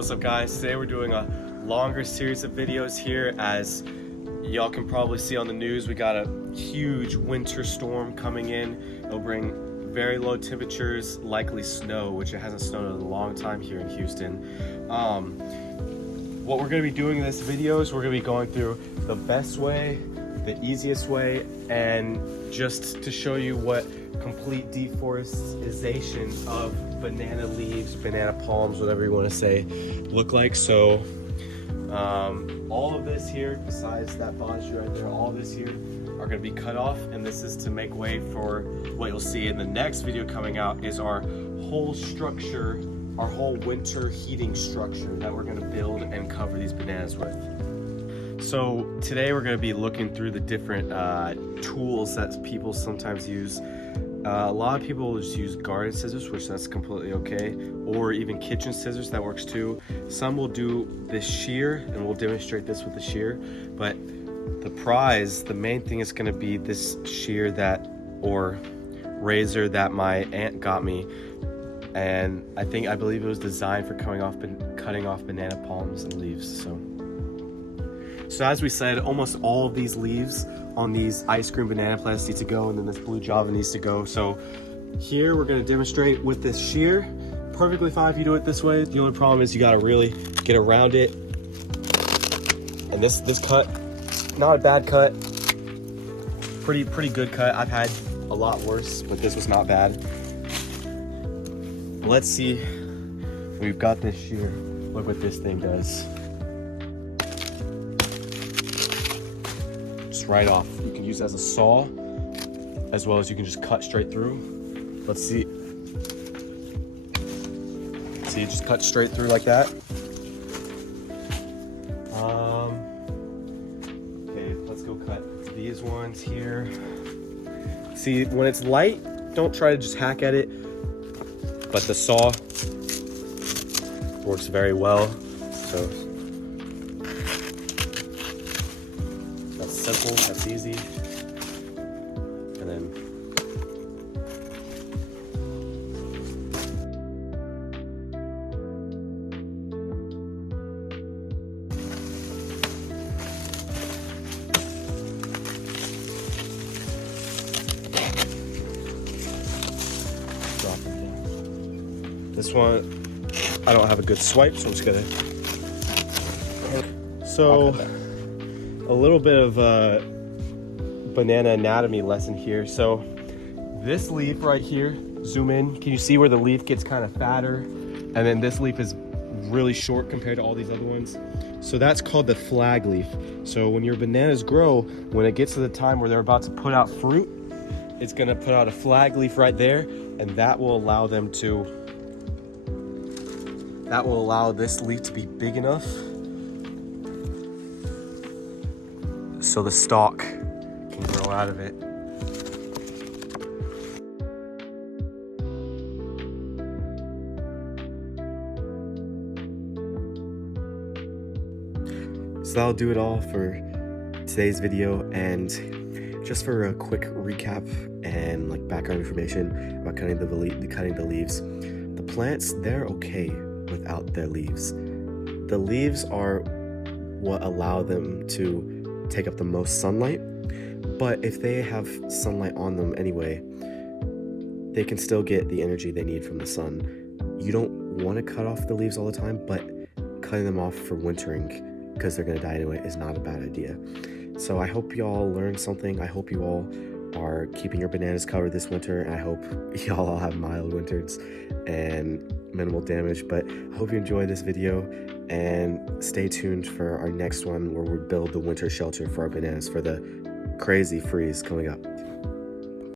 What's up guys? Today we're doing a longer series of videos here. As y'all can probably see on the news, we got a huge winter storm coming in. It'll bring very low temperatures, likely snow, which it hasn't snowed in a long time here in Houston. What we're going to be doing in this video is we're going to be going through the best way, the easiest way, and just to show you what complete deforestation of banana leaves, banana palms, whatever you want to say, look like. So all of this here, besides that bonsai right there, all of this here are going to be cut off, and this is to make way for what you'll see in the next video coming out is our whole structure, our whole winter heating structure that we're going to build and cover these bananas with. So today we're going to be looking through the different tools that people sometimes use. A lot of people just use garden scissors, which that's completely okay, or even kitchen scissors, that works too. Some will do this shear, and we'll demonstrate this with the shear, but the prize, the main thing is going to be this shear that, or razor that my aunt got me, and I believe it was designed for cutting off banana palms and leaves. So as we said, almost all of these leaves on these ice cream banana plants need to go, and then this blue java needs to go. So here we're going to demonstrate with this shear. Perfectly fine if you do it this way. The only problem is you got to really get around it. And this cut, not a bad cut, pretty good cut. I've had a lot worse, but this was not bad. Let's see. We've got this shear. Look what this thing does. Right off. You can use it as a saw, as well as you can just cut straight through. Let's see. See, just cut straight through like that. Okay, let's go cut these ones here. See, when it's light, don't try to just hack at it, but the saw works very well. So simple, that's easy. And then drop it down. This one, I don't have a good swipe, so I'm just gonna. So a little bit of a banana anatomy lesson here. So this leaf right here, zoom in, can you see where the leaf gets kind of fatter? And then this leaf is really short compared to all these other ones. So that's called the flag leaf. So when your bananas grow, when it gets to the time where they're about to put out fruit, it's gonna put out a flag leaf right there, and that will allow this leaf to be big enough so the stalk can grow out of it. So that'll do it all for today's video, and just for a quick recap and like background information about cutting the leaves. The plants, they're okay without their leaves. The leaves are what allow them to take up the most sunlight, but if they have sunlight on them anyway, they can still get the energy they need from the sun. You don't want to cut off the leaves all the time, but cutting them off for wintering, because they're going to die anyway, is not a bad idea. So I hope y'all learned something. I hope you all are keeping your bananas covered this winter, and I hope y'all all have mild winters and minimal damage. But I hope you enjoyed this video, and stay tuned for our next one where we build the winter shelter for our bananas for the crazy freeze coming up.